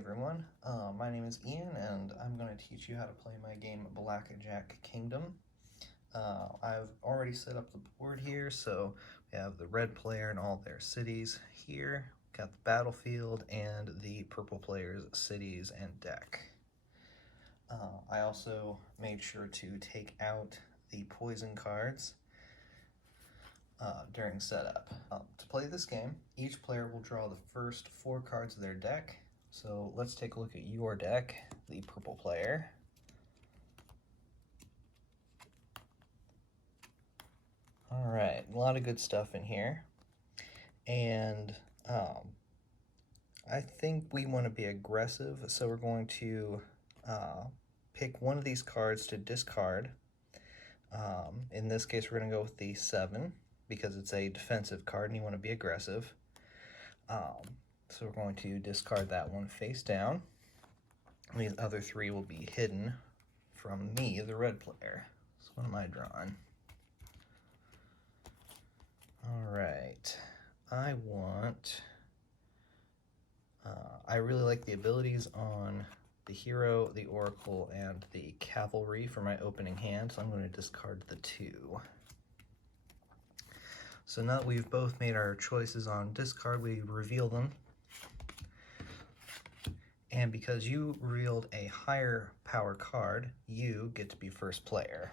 everyone, my name is Ian and I'm going to teach you how to play my game Blackjack Kingdom. I've already set up the board here, so we have the red player and all their cities here. Got the battlefield and the purple player's cities and deck. I also made sure to take out the poison cards during setup. To play this game, each player will draw the first 4 cards of their deck. So let's take a look at your deck, the purple player. All right, a lot of good stuff in here. And I think we want to be aggressive, so we're going to pick one of these cards to discard. In this case, we're going to go with the 7 because it's a defensive card and you want to be aggressive. So we're going to discard that one face down. These other 3 will be hidden from me, the red player. So what am I drawing? All right, I want, I really like the abilities on the hero, the oracle, and the cavalry for my opening hand, so I'm going to discard the 2. So now that we've both made our choices on discard, we reveal them. And because you revealed a higher power card, you get to be first player.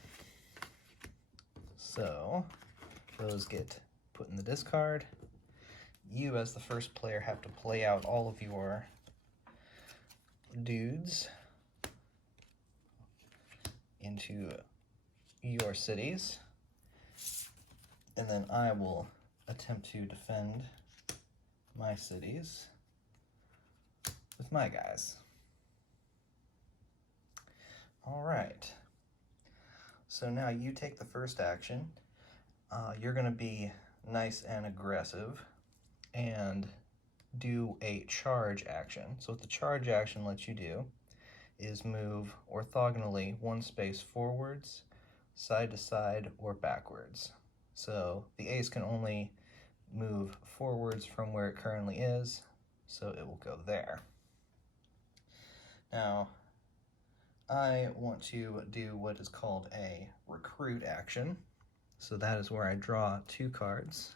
So those get put in the discard. You, as the first player, have to play out all of your dudes into your cities. And then I will attempt to defend my cities with my guys. All right. So now you take the first action. You're going to be nice and aggressive and do a charge action. So what the charge action lets you do is move orthogonally 1 space forwards, side to side, or backwards. So the ace can only move forwards from where it currently is, so it will go there. Now, I want to do what is called a recruit action. So that is where I draw 2 cards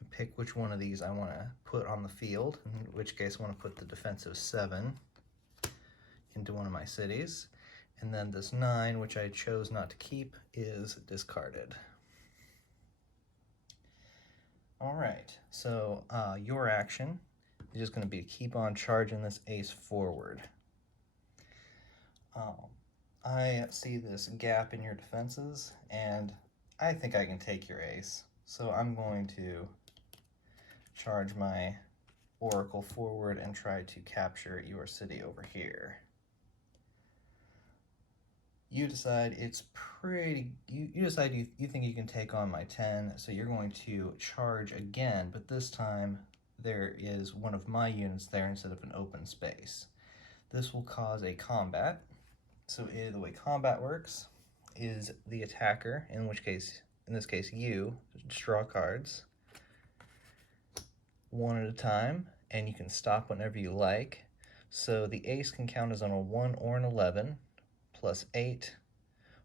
and pick which one of these I want to put on the field, in which case I want to put the defensive 7 into one of my cities. And then this 9, which I chose not to keep, is discarded. All right, so your action is just going to be to keep on charging this ace forward. I see this gap in your defenses, and I think I can take your ace. So I'm going to charge my oracle forward and try to capture your city over here. You decide it's pretty, you decide you think you can take on my 10, so you're going to charge again, but this time there is one of my units there instead of an open space. This will cause a combat. So the way combat works is the attacker, in this case you, draw cards 1 at a time, and you can stop whenever you like. So the ace can count as on a 1 or an 11, plus 8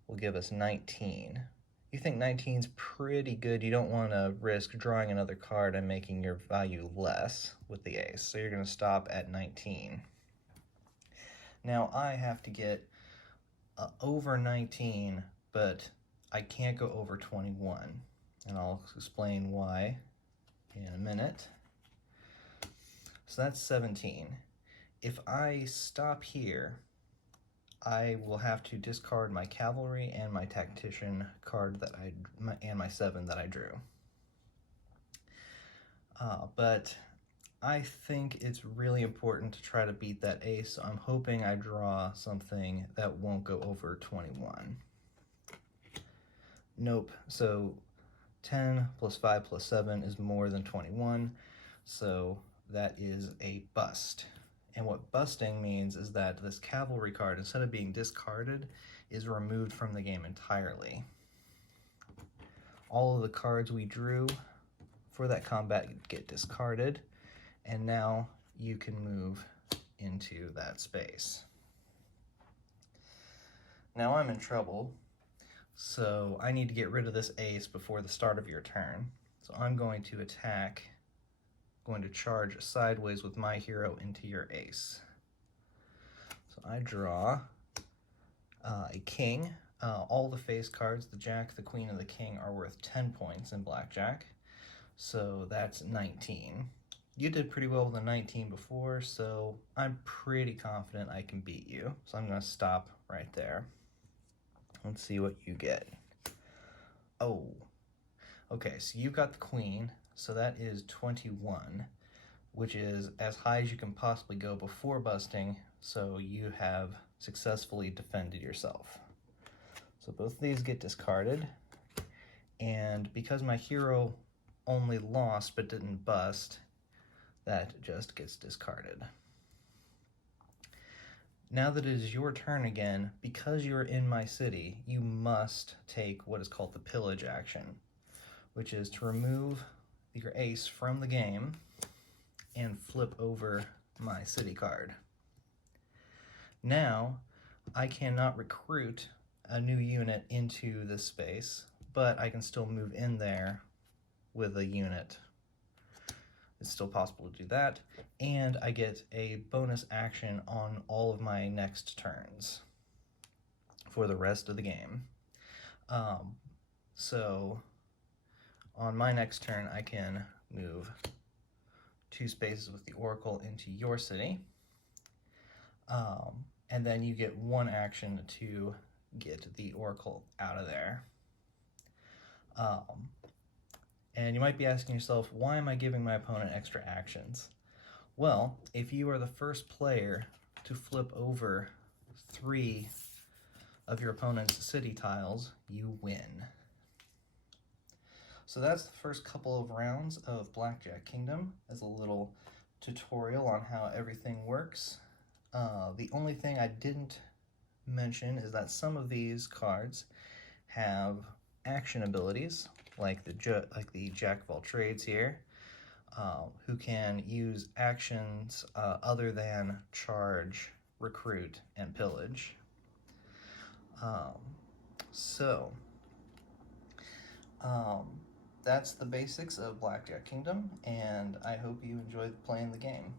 will give us 19. You think 19 is pretty good. You don't want to risk drawing another card and making your value less with the ace, so you're going to stop at 19. Now I have to get over 19, but I can't go over 21, and I'll explain why in a minute. So that's 17. If I stop here, I will have to discard my cavalry and my tactician card and my 7 that I drew. But I think it's really important to try to beat that ace, so I'm hoping I draw something that won't go over 21. Nope, so 10 plus 5 plus 7 is more than 21, so that is a bust. And what busting means is that this cavalry card, instead of being discarded, is removed from the game entirely. All of the cards we drew for that combat get discarded, and now you can move into that space. Now I'm in trouble, so I need to get rid of this ace before the start of your turn. So I'm going to attack, going to charge sideways with my hero into your ace. So I draw a king. All the face cards, the jack, the queen, and the king, are worth 10 points in blackjack. So that's 19. You did pretty well with a 19 before, so I'm pretty confident I can beat you. So I'm going to stop right there. Let's see what you get. Oh, okay, so you've got the queen, so that is 21, which is as high as you can possibly go before busting, so you have successfully defended yourself. So both of these get discarded, and because my hero only lost but didn't bust, that just gets discarded. Now that it is your turn again, because you're in my city, you must take what is called the pillage action, which is to remove your ace from the game and flip over my city card. Now, I cannot recruit a new unit into this space, but I can still move in there with a unit. It's still possible to do that, and I get a bonus action on all of my next turns for the rest of the game. So on my next turn, I can move 2 spaces with the Oracle into your city, and then you get 1 action to get the Oracle out of there. And you might be asking yourself, why am I giving my opponent extra actions? Well, if you are the first player to flip over 3 of your opponent's city tiles, you win. So that's the first couple of rounds of Blackjack Kingdom as a little tutorial on how everything works. The only thing I didn't mention is that some of these cards have action abilities, like the Jack of all trades here, who can use actions other than charge, recruit, and pillage. That's the basics of Blackjack Kingdom, and I hope you enjoyed playing the game.